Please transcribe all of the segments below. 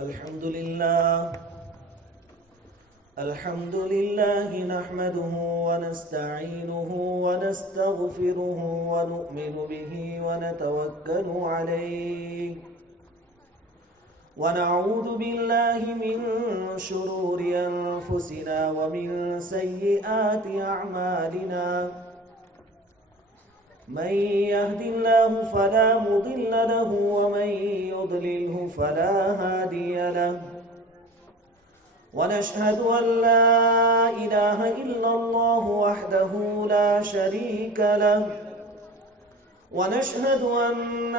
الحمد لله نحمده ونستعينه ونستغفره ونؤمن به ونتوكل عليه ونعوذ بالله من شرور أنفسنا ومن سيئات أعمالنا من يهد الله فلا مضل له ومن يضلله فلا هادي له ونشهد أن لا إله إلا الله وحده لا شريك له ونشهد أن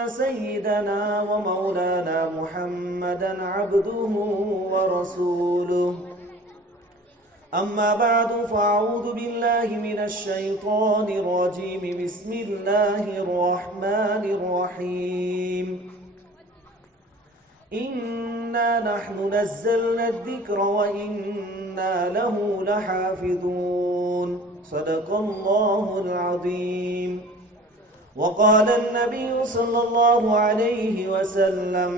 سيدنا ومولانا محمدا عبده ورسوله أما بعد فأعوذ بالله من الشيطان الرجيم بسم الله الرحمن الرحيم إنا نحن نزلنا الذكر وإنا له لحافظون صدق الله العظيم وقال النبي صلى الله عليه وسلم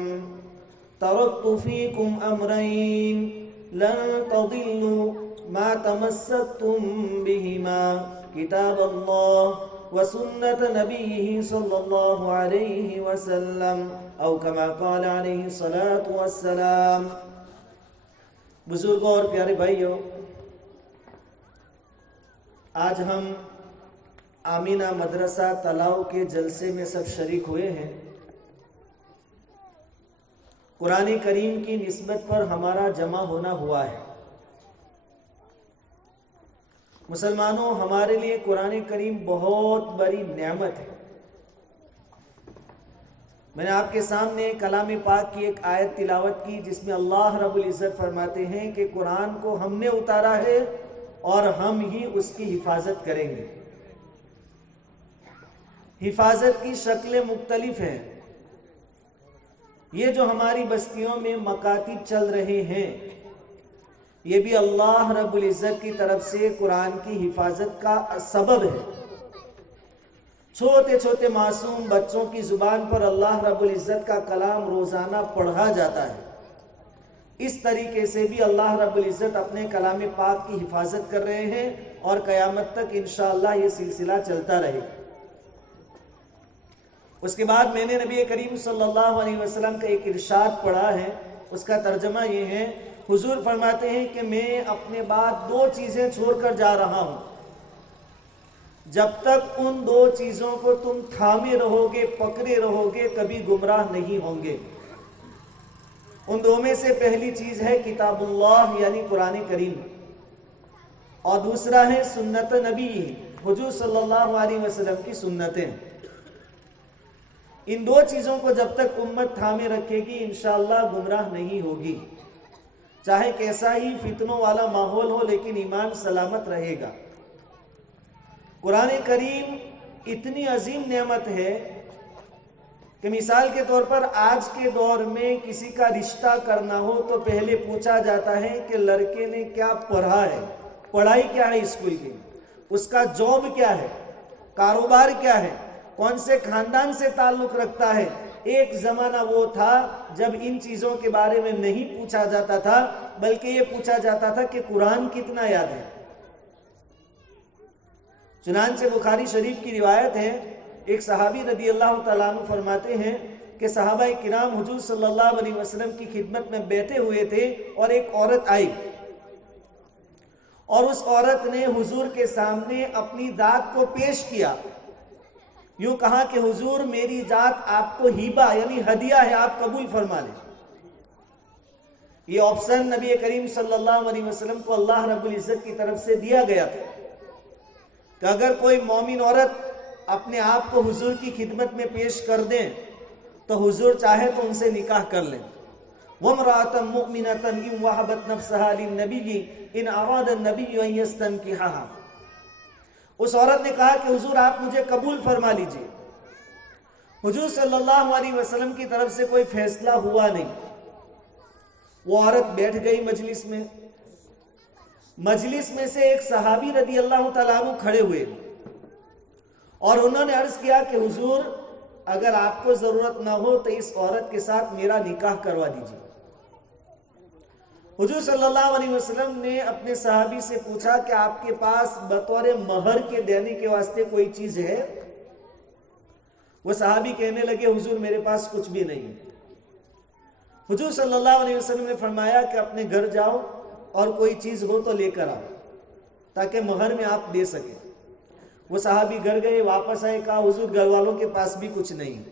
تركت فيكم أمرين لن تضلوا ما تمسكتم بهما كتاب الله وسنة نبيه صلى الله عليه وسلم او كما قال عليه الصلاة والسلام۔ بزرگوں اور پیارے بھائیوں، آج ہم آمینہ مدرسہ تلاؤ کے جلسے میں سب شریک ہوئے ہیں۔ قرآن کریم کی نسبت پر ہمارا جمع ہونا ہوا ہے۔ مسلمانوں، ہمارے لیے قرآن کریم بہت بڑی نعمت ہے۔ میں نے آپ کے سامنے کلام پاک کی ایک آیت تلاوت کی جس میں اللہ رب العزت فرماتے ہیں کہ قرآن کو ہم نے اتارا ہے اور ہم ہی اس کی حفاظت کریں گے۔ حفاظت کی شکلیں مختلف ہیں۔ یہ جو ہماری بستیوں میں مکاتب چل رہے ہیں، یہ بھی اللہ رب العزت کی طرف سے قرآن کی حفاظت کا سبب ہے۔ چھوٹے چھوٹے معصوم بچوں کی زبان پر اللہ رب العزت کا کلام روزانہ پڑھا جاتا ہے۔ اس طریقے سے بھی اللہ رب العزت اپنے کلام پاک کی حفاظت کر رہے ہیں اور قیامت تک انشاءاللہ یہ سلسلہ چلتا رہے گا۔ اس کے بعد میں نے نبی کریم صلی اللہ علیہ وسلم کا ایک ارشاد پڑھا ہے، اس کا ترجمہ یہ ہے۔ حضور فرماتے ہیں کہ میں اپنے بعد دو چیزیں چھوڑ کر جا رہا ہوں، جب تک ان دو چیزوں کو تم تھامے رہو گے، پکڑے رہو گے، کبھی گمراہ نہیں ہوں گے۔ ان دو میں سے پہلی چیز ہے کتاب اللہ یعنی قرآن کریم، اور دوسرا ہے سنت نبی، حضور صلی اللہ علیہ وسلم کی سنتیں۔ ان دو چیزوں کو جب تک امت تھامے رکھے گی انشاءاللہ گمراہ نہیں ہوگی، چاہے کیسا ہی فتنوں والا ماحول ہو، لیکن ایمان سلامت رہے گا۔ قرآن کریم اتنی عظیم نعمت ہے کہ مثال کے طور پر آج کے دور میں کسی کا رشتہ کرنا ہو تو پہلے پوچھا جاتا ہے کہ لڑکے نے کیا پڑھا ہے، پڑھائی کیا ہے اسکول کی، اس کا جاب کیا ہے، کاروبار کیا ہے، کون سے خاندان سے تعلق رکھتا ہے۔ ایک زمانہ وہ تھا جب ان چیزوں کے بارے میں نہیں پوچھا جاتا تھا، بلکہ یہ پوچھا جاتا تھا کہ قرآن کتنا یاد ہے۔ چنانچہ بخاری شریف کی روایت ہے، ایک صحابی رضی اللہ تعالیٰ عنہ فرماتے ہیں کہ صحابہ کرام حضور صلی اللہ علیہ وسلم کی خدمت میں بیٹھے ہوئے تھے اور ایک عورت آئی، اور اس عورت نے حضور کے سامنے اپنی ذات کو پیش کیا، یوں کہا کہ حضور میری ذات آپ کو ہیبہ یعنی ہدیہ ہے، آپ قبول فرما لیں۔ یہ آپشن نبی کریم صلی اللہ علیہ وسلم کو اللہ رب العزت کی طرف سے دیا گیا تھا کہ اگر کوئی مومن عورت اپنے آپ کو حضور کی خدمت میں پیش کر دیں تو حضور چاہے تو ان سے نکاح کر لیں۔ وَامْرَأَةً مُؤْمِنَةً إِنْ وَهَبَتْ نَفْسَهَا لِلنَّبِيِّ إِنْ أَرَادَ النَّبِيُّ أَنْ يَسْتَنْكِحَهَا۔ اس عورت نے کہا کہ حضور آپ مجھے قبول فرما لیجئے۔ حضور صلی اللہ علیہ وسلم کی طرف سے کوئی فیصلہ ہوا نہیں۔ وہ عورت بیٹھ گئی مجلس میں، مجلس میں سے ایک صحابی رضی اللہ تعالیٰ عنہ کھڑے ہوئے اور انہوں نے عرض کیا کہ حضور اگر آپ کو ضرورت نہ ہو تو اس عورت کے ساتھ میرا نکاح کروا دیجیے۔ حضور صلی اللہ علیہ وسلم نے اپنے صحابی سے پوچھا کہ آپ کے پاس بطور مہر کے دینے کے واسطے کوئی چیز ہے؟ وہ صحابی کہنے لگے حضور میرے پاس کچھ بھی نہیں۔ حضور صلی اللہ علیہ وسلم نے فرمایا کہ اپنے گھر جاؤ اور کوئی چیز ہو تو لے کر آؤ تاکہ مہر میں آپ دے سکیں۔ وہ صحابی گھر گئے، واپس آئے، کہا حضور گھر والوں کے پاس بھی کچھ نہیں۔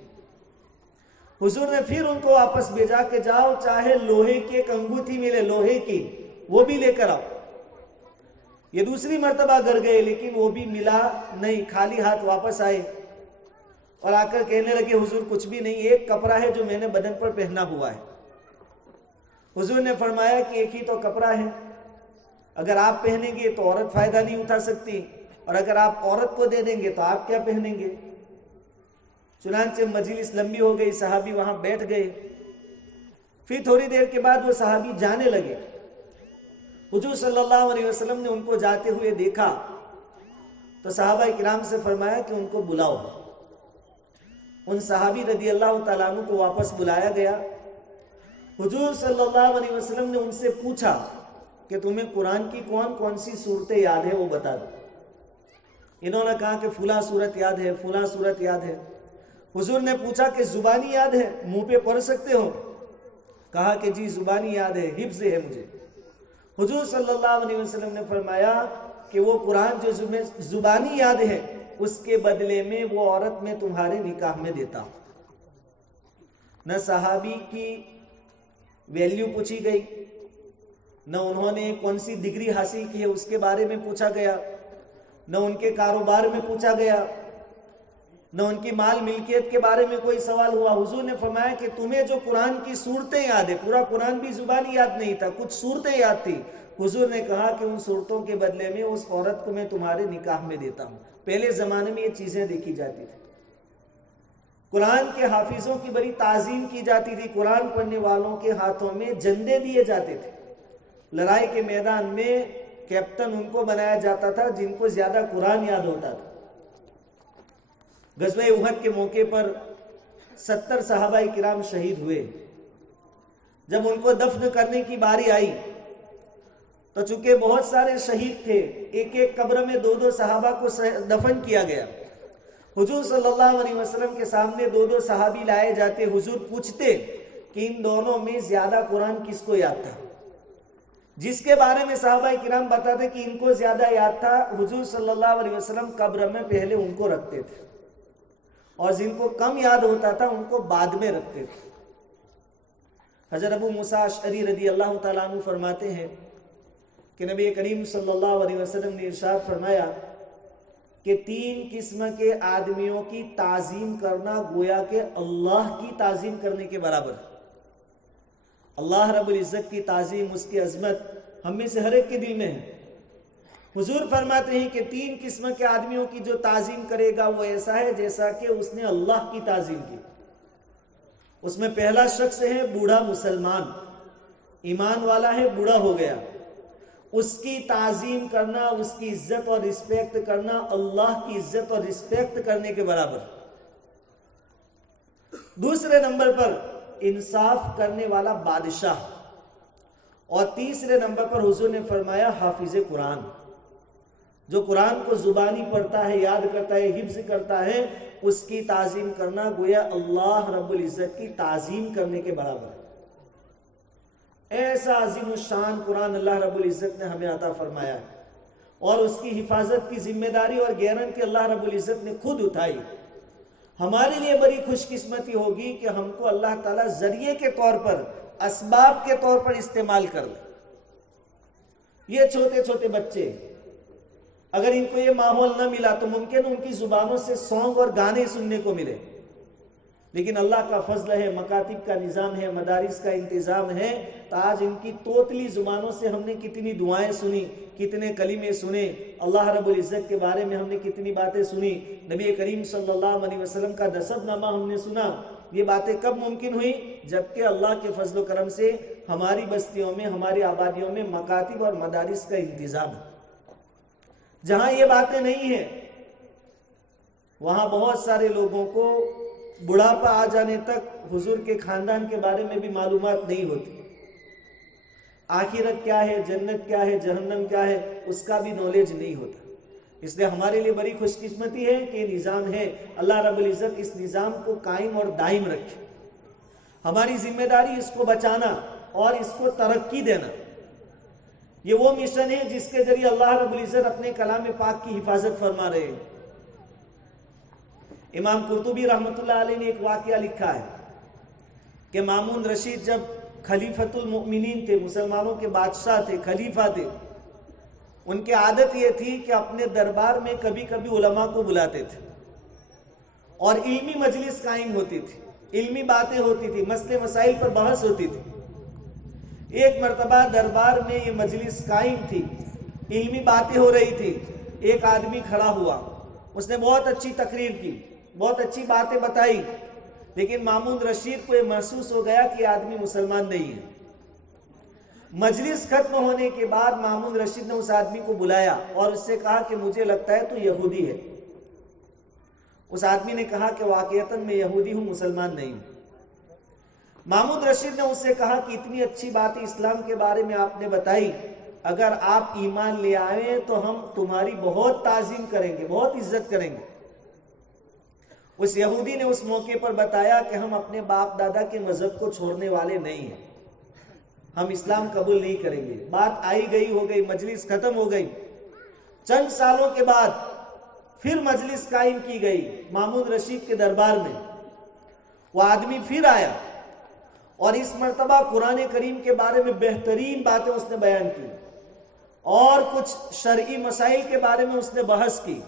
حضور نے پھر ان کو واپس بھیجا کہ جاؤ چاہے لوہے کی ایک انگوٹھی ملے، لوہے کی، وہ بھی لے کر آؤ۔ یہ دوسری مرتبہ گھر گئے لیکن وہ بھی ملا نہیں، خالی ہاتھ واپس آئے اور آ کر کہنے لگے حضور کچھ بھی نہیں، ایک کپڑا ہے جو میں نے بدن پر پہنا ہوا ہے۔ حضور نے فرمایا کہ ایک ہی تو کپڑا ہے، اگر آپ پہنیں گے تو عورت فائدہ نہیں اٹھا سکتی، اور اگر آپ عورت کو دے دیں گے تو آپ کیا پہنیں گے؟ چنانچہ مجلس لمبی ہو گئی، صحابی وہاں بیٹھ گئے۔ پھر تھوڑی دیر کے بعد وہ صحابی جانے لگے۔ حضور صلی اللہ علیہ وسلم نے ان کو جاتے ہوئے دیکھا تو صحابہ کرام سے فرمایا کہ ان کو بلاؤ۔ ان صحابی رضی اللہ تعالیٰ عنہ کو واپس بلایا گیا۔ حضور صلی اللہ علیہ وسلم نے ان سے پوچھا کہ تمہیں قرآن کی کون کون سی صورتیں یاد ہے وہ بتا دو۔ انہوں نے کہا کہ فلاں صورت یاد ہے، فلاں صورت یاد ہے۔ حضور نے پوچھا کہ زبانی یاد ہے، منہ پہ پڑھ سکتے ہو؟ کہا کہ جی زبانی یاد ہے، حفظ ہے مجھے۔ حضور صلی اللہ علیہ وسلم نے فرمایا کہ وہ قرآن جو زبانی یاد ہے اس کے بدلے میں وہ عورت میں تمہارے نکاح میں دیتا ہوں۔ نہ صحابی کی ویلیو پوچھی گئی، نہ انہوں نے کون سی ڈگری حاصل کی ہے اس کے بارے میں پوچھا گیا، نہ ان کے کاروبار میں پوچھا گیا، نہ ان کی مال ملکیت کے بارے میں کوئی سوال ہوا۔ حضور نے فرمایا کہ تمہیں جو قرآن کی صورتیں یاد ہے، پورا قرآن بھی زبانی یاد نہیں تھا، کچھ صورتیں یاد تھی، حضور نے کہا کہ ان صورتوں کے بدلے میں اس عورت کو میں تمہارے نکاح میں دیتا ہوں۔ پہلے زمانے میں یہ چیزیں دیکھی جاتی تھی۔ قرآن کے حافظوں کی بڑی تعظیم کی جاتی تھی، قرآن پڑھنے والوں کے ہاتھوں میں جھنڈے دیے جاتے تھے۔ لڑائی کے میدان میں کیپٹن ان کو بنایا جاتا تھا جن کو زیادہ قرآن یاد ہوتا تھا۔ غزوہ احد کے موقع پر 70 صحابہ کرام شہید ہوئے۔ جب ان کو دفن کرنے کی باری آئی تو چونکہ بہت سارے شہید تھے، ایک ایک قبر میں 2 صحابہ کو دفن کیا گیا۔ حضور صلی اللہ علیہ وسلم کے سامنے 2 صحابی لائے جاتے، حضور پوچھتے کہ ان دونوں میں زیادہ قرآن کس کو یاد تھا؟ جس کے بارے میں صحابہ کرام بتاتے کہ ان کو زیادہ یاد تھا، حضور صلی اللہ علیہ وسلم قبر میں پہلے ان کو رکھتے تھے، اور جن کو کم یاد ہوتا تھا ان کو بعد میں رکھتے تھے۔ حضرت ابو موسیٰ اشعری رضی اللہ تعالیٰ عنہ فرماتے ہیں کہ نبی کریم صلی اللہ علیہ وسلم نے ارشاد فرمایا کہ 3 قسم کے آدمیوں کی تعظیم کرنا گویا کہ اللہ کی تعظیم کرنے کے برابر ہے۔ اللہ رب العزت کی تعظیم، اس کی عظمت ہم میں سے ہر ایک کے دل میں ہے۔ حضور فرماتے ہیں کہ 3 قسم کے آدمیوں کی جو تعظیم کرے گا وہ ایسا ہے جیسا کہ اس نے اللہ کی تعظیم کی۔ اس میں پہلا شخص ہے بوڑھا مسلمان، ایمان والا ہے، بوڑھا ہو گیا، اس کی تعظیم کرنا، اس کی عزت اور رسپیکٹ کرنا اللہ کی عزت اور رسپیکٹ کرنے کے برابر۔ دوسرے نمبر پر انصاف کرنے والا بادشاہ، اور تیسرے نمبر پر حضور نے فرمایا حافظ قرآن، جو قرآن کو زبانی پڑھتا ہے، یاد کرتا ہے، حفظ کرتا ہے، اس کی تعظیم کرنا گویا اللہ رب العزت کی تعظیم کرنے کے برابر ہے۔ ایسا عظیم الشان قرآن اللہ رب العزت نے ہمیں عطا فرمایا ہے، اور اس کی حفاظت کی ذمہ داری اور گارنٹی اللہ رب العزت نے خود اٹھائی۔ ہمارے لیے بڑی خوش قسمتی ہوگی کہ ہم کو اللہ تعالیٰ ذریعے کے طور پر، اسباب کے طور پر استعمال کر لے۔ یہ چھوٹے چھوٹے بچے اگر ان کو یہ ماحول نہ ملا تو ممکن ان کی زبانوں سے سانگ اور گانے سننے کو ملے، لیکن اللہ کا فضل ہے، مکاتب کا نظام ہے، مدارس کا انتظام ہے، تو آج ان کی توتلی زبانوں سے ہم نے کتنی دعائیں سنی، کتنے کلمے سنے، اللہ رب العزت کے بارے میں ہم نے کتنی باتیں سنی، نبی کریم صلی اللہ علیہ وسلم کا نسب نامہ ہم نے سنا۔ یہ باتیں کب ممکن ہوئی؟ جبکہ اللہ کے فضل و کرم سے ہماری بستیوں میں، ہماری آبادیوں میں مکاتب اور مدارس کا انتظام ہے۔ جہاں یہ باتیں نہیں ہیں وہاں بہت سارے لوگوں کو بڑھاپا آ جانے تک حضور کے خاندان کے بارے میں بھی معلومات نہیں ہوتی۔ آخرت کیا ہے، جنت کیا ہے، جہنم کیا ہے، اس کا بھی نالج نہیں ہوتا. اس لیے ہمارے لیے بڑی خوش قسمتی ہے کہ یہ نظام ہے. اللہ رب العزت اس نظام کو قائم اور دائم رکھے. ہماری ذمہ داری اس کو بچانا اور اس کو ترقی دینا. یہ وہ مشن ہے جس کے ذریعے اللہ رب العزت اپنے کلام پاک کی حفاظت فرما رہے ہیں. امام قرطبی رحمۃ اللہ علیہ نے ایک واقعہ لکھا ہے کہ مامون رشید جب خلیفۃ المؤمنین تھے، مسلمانوں کے بادشاہ تھے، خلیفہ تھے، ان کی عادت یہ تھی کہ اپنے دربار میں کبھی کبھی علماء کو بلاتے تھے اور علمی مجلس قائم ہوتی تھی، علمی باتیں ہوتی تھی، مسئلے مسائل پر بحث ہوتی تھی. ایک مرتبہ دربار میں یہ مجلس قائم تھی، علمی باتیں ہو رہی تھی. ایک آدمی کھڑا ہوا، اس نے بہت اچھی تقریر کی، بہت اچھی باتیں بتائی، لیکن مامون رشید کو یہ محسوس ہو گیا کہ یہ آدمی مسلمان نہیں ہے. مجلس ختم ہونے کے بعد مامون رشید نے اس آدمی کو بلایا اور اس سے کہا کہ مجھے لگتا ہے تو یہودی ہے. اس آدمی نے کہا کہ واقعتاً میں یہودی ہوں، مسلمان نہیں ہوں. مامون رشید نے اس سے کہا کہ اتنی اچھی باتیں اسلام کے بارے میں آپ نے بتائی، اگر آپ ایمان لے آئیں تو ہم تمہاری بہت تعظیم کریں گے، بہت عزت کریں گے. اس یہودی نے اس موقع پر بتایا کہ ہم اپنے باپ دادا کے مذہب کو چھوڑنے والے نہیں ہیں، ہم اسلام قبول نہیں کریں گے. بات آئی گئی ہو گئی، مجلس ختم ہو گئی. چند سالوں کے بعد پھر مجلس قائم کی گئی مامون رشید کے دربار میں. وہ آدمی پھر آیا اور اس مرتبہ قرآن کریم کے بارے میں بہترین باتیں اس نے بیان کی اور کچھ شرعی مسائل کے بارے میں اس نے بحث کی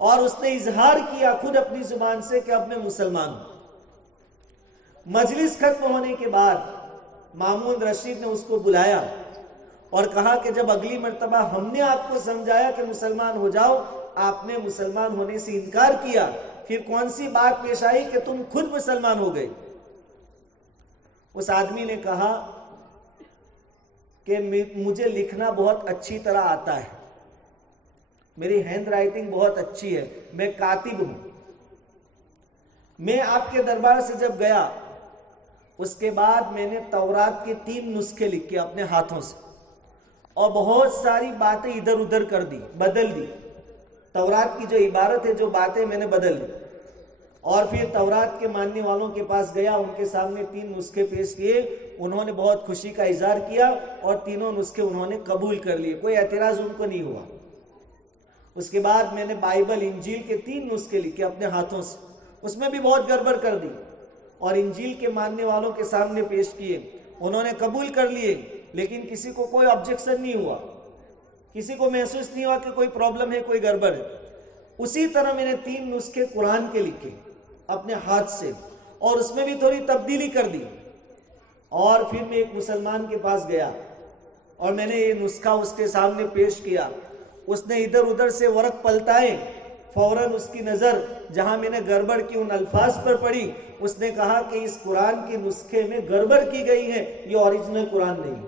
اور اس نے اظہار کیا خود اپنی زبان سے کہ اب میں مسلمان ہوں. مجلس ختم ہونے کے بعد مامون رشید نے اس کو بلایا اور کہا کہ جب اگلی مرتبہ ہم نے آپ کو سمجھایا کہ مسلمان ہو جاؤ، آپ نے مسلمان ہونے سے انکار کیا، پھر کون سی بات پیش آئی کہ تم خود مسلمان ہو گئے؟ اس آدمی نے کہا کہ مجھے لکھنا بہت اچھی طرح آتا ہے، میری ہینڈ رائٹنگ بہت اچھی ہے، میں کاتب ہوں. میں آپ کے دربار سے جب گیا اس کے بعد میں نے تورات کے 3 نسخے لکھے اپنے ہاتھوں سے اور بہت ساری باتیں ادھر ادھر کر دی، بدل دی. تورات کی جو عبارت ہے، جو باتیں میں نے بدل دی. اور پھر تورات کے ماننے والوں کے پاس گیا، ان کے سامنے 3 نسخے پیش کیے. انہوں نے بہت خوشی کا اظہار کیا اور تینوں نسخے انہوں نے قبول کر لیے، کوئی اعتراض ان کو نہیں ہوا. اس کے بعد میں نے بائبل انجیل کے 3 نسخے لکھے اپنے ہاتھوں سے، اس میں بھی بہت گڑبڑ کر دی اور انجیل کے ماننے والوں کے سامنے پیش کیے. انہوں نے قبول کر لیے، لیکن کسی کو کوئی آبجیکشن نہیں ہوا، کسی کو محسوس نہیں ہوا کہ کوئی پرابلم ہے، کوئی گڑبڑ ہے. اسی طرح میں نے 3 نسخے قرآن کے لکھے اپنے ہاتھ سے اور اس میں بھی تھوڑی تبدیلی کر دی. اور پھر میں ایک مسلمان کے پاس گیا اور میں نے یہ نسخہ اس کے سامنے پیش کیا. اس نے ادھر ادھر سے ورق پلٹائے، فوراً اس کی نظر جہاں میں نے گڑبڑ کی ان الفاظ پر پڑی. اس نے کہا کہ اس قرآن کے نسخے میں گڑبڑ کی گئی ہے، یہ اوریجنل قرآن نہیں.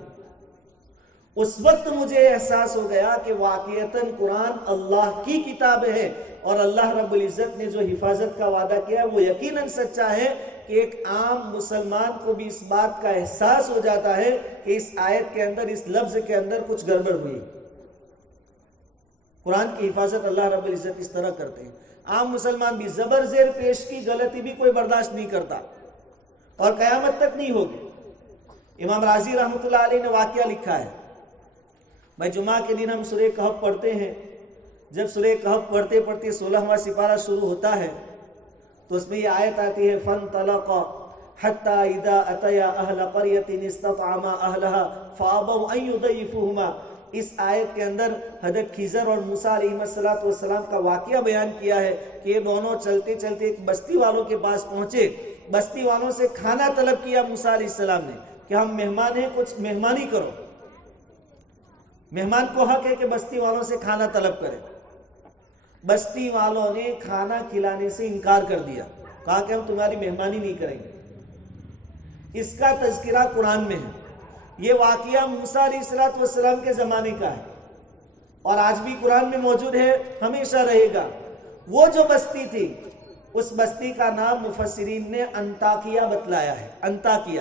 اس وقت مجھے احساس ہو گیا کہ واقعتاً قرآن اللہ کی کتاب ہے اور اللہ رب العزت نے جو حفاظت کا وعدہ کیا وہ یقیناً سچا ہے کہ ایک عام مسلمان کو بھی اس بات کا احساس ہو جاتا ہے کہ اس آیت کے اندر، اس لفظ کے اندر کچھ گڑبڑ ہوئی. قرآن کی حفاظت اللہ رب العزت اس طرح کرتے ہیں. عام مسلمان بھی زبر زیر پیش کی غلطی بھی کوئی برداشت نہیں کرتا اور قیامت تک نہیں ہوگی. امام راضی رحمۃ اللہ علیہ نے واقعہ لکھا ہے. بھائی جمعہ کے دن ہم سورہ کہف پڑھتے ہیں. جب سورہ کہف پڑھتے پڑھتے 16واں سپارہ شروع ہوتا ہے تو اس میں یہ آیت آتی ہے فَانْطَلَقَا حَتَّى إِذَا أَتَيَا أَهْلَ قَرْيَةٍ اسْتَطْعَمَا أَهْلَهَا فَأَبَوْا أَن يُضَيِّفُوهُمَا. اس آیت کے اندر حضرت خضر اور موسیٰ علیہ السلام کا واقعہ بیان کیا ہے کہ یہ دونوں چلتے چلتے ایک بستی والوں کے پاس پہنچے. بستی والوں سے کھانا طلب کیا موسیٰ علیہ السلام نے کہ ہم مہمان ہیں، کچھ مہمانی کرو. مہمان کو حق ہے کہ بستی والوں سے کھانا طلب کرے. بستی والوں نے کھانا کھلانے سے انکار کر دیا، کہا کہ ہم تمہاری مہمانی نہیں کریں گے. اس کا تذکرہ قرآن میں ہے. یہ واقعہ موسیٰ علیہ السلام کے زمانے کا ہے اور آج بھی قرآن میں موجود ہے، ہمیشہ رہے گا. وہ جو بستی تھی اس بستی کا نام مفسرین نے انطاکیہ بتلایا ہے. انطاکیہ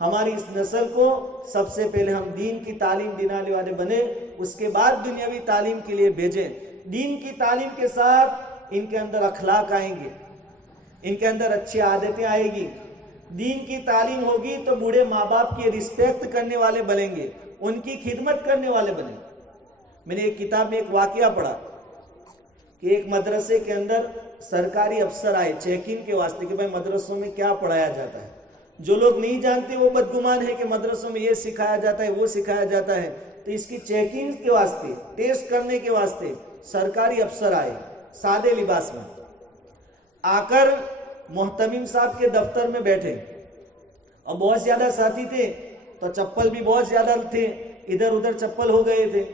ہماری اس نسل کو سب سے پہلے ہم دین کی تعلیم دلانے والے بنے، اس کے بعد دنیاوی تعلیم کے لیے بھیجیں۔ دین کی تعلیم کے ساتھ ان کے اندر اخلاق آئیں گے، ان کے اندر اچھی عادتیں آئیں گی۔ دین کی تعلیم ہوگی تو بوڑھے ماں باپ کی رسپیکٹ کرنے والے بنیں گے، ان کی خدمت کرنے والے بنیں گے۔ میں نے ایک کتاب میں ایک واقعہ پڑھا کہ ایک مدرسے کے اندر سرکاری افسر آئے چیکنگ کے واسطے کہ بھائی مدرسوں میں کیا پڑھایا جاتا ہے۔ جو لوگ نہیں جانتے وہ بدگمان ہے کہ مدرسوں میں یہ سکھایا جاتا ہے وہ سکھایا جاتا ہے، تو اس کی چیکنگ کے واسطے، ٹیسٹ کرنے کے واسطے سرکاری افسر آئے سادے لباس میں، آ کر محتمم صاحب کے دفتر میں بیٹھے، اور بہت زیادہ ساتھی تھے تو چپل بھی بہت زیادہ تھے، ادھر ادھر چپل ہو گئے تھے۔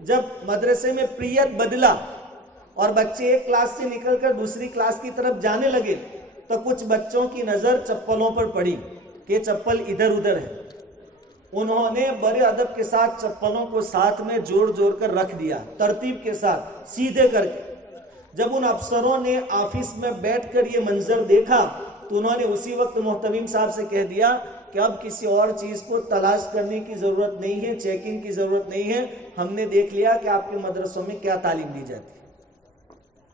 جب مدرسے میں پیریڈ بدلا اور بچے ایک کلاس سے نکل کر دوسری کلاس کی طرف جانے لگے تو کچھ بچوں کی نظر چپلوں پر پڑی کہ چپل ادھر ادھر ہے۔ انہوں نے بڑے ادب کے ساتھ چپلوں کو ساتھ میں جوڑ جوڑ کر رکھ دیا، ترتیب کے ساتھ سیدھے کر کے۔ جب ان افسروں نے آفس میں بیٹھ کر یہ منظر دیکھا تو انہوں نے اسی وقت محتمم صاحب سے کہہ دیا کہ اب کسی اور چیز کو تلاش کرنے کی ضرورت نہیں ہے، چیکنگ کی ضرورت نہیں ہے، ہم نے دیکھ لیا کہ آپ کے مدرسوں میں کیا تعلیم دی جاتی ہے۔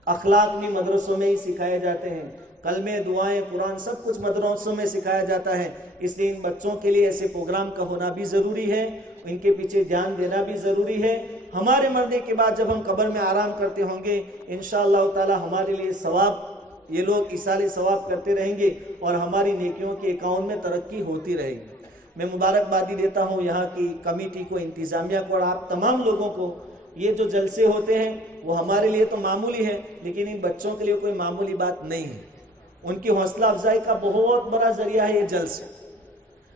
اخلاق بھی مدرسوں میں ہی سکھائے جاتے ہیں، کلمے، دعائیں، قرآن سب کچھ مدرسوں میں سکھایا جاتا ہے۔ اس لیے ان بچوں کے لیے ایسے پروگرام کا ہونا بھی ضروری ہے، ان کے پیچھے دھیان دینا بھی ضروری ہے۔ ہمارے مرنے کے بعد جب ہم قبر میں آرام کرتے ہوں گے انشاءاللہ تعالی ہمارے لیے ثواب، یہ لوگ ایصال ثواب کرتے رہیں گے اور ہماری نیکیوں کے اکاؤنٹ میں ترقی ہوتی رہے گی۔ میں مبارکبادی دیتا ہوں یہاں کی کمیٹی کو، انتظامیہ کو اور آپ تمام لوگوں کو۔ یہ جو جلسے ہوتے ہیں وہ ہمارے لیے تو معمولی ہے، لیکن ان بچوں کے لیے کوئی معمولی بات نہیں ہے۔ ان کی حوصلہ افزائی کا بہت بڑا ذریعہ ہے یہ جلسے۔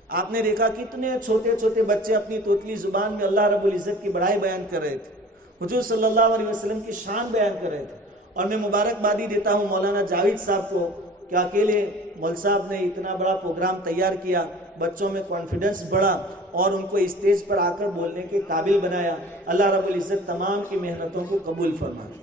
آپ نے دیکھا کتنے چھوٹے چھوٹے بچے اپنی توتلی زبان میں اللہ رب العزت کی بڑائی بیان کر رہے تھے، حضور صلی اللہ علیہ وسلم کی شان بیان کر رہے تھے۔ اور میں مبارکبادی دیتا ہوں مولانا جاوید صاحب کو کہ اکیلے مول صاحب نے اتنا بڑا پروگرام تیار کیا، بچوں میں کانفیڈنس بڑھا اور ان کو اسٹیج پر آ کر بولنے کے قابل بنایا۔ اللہ رب العزت تمام کی محنتوں کو قبول فرمائے۔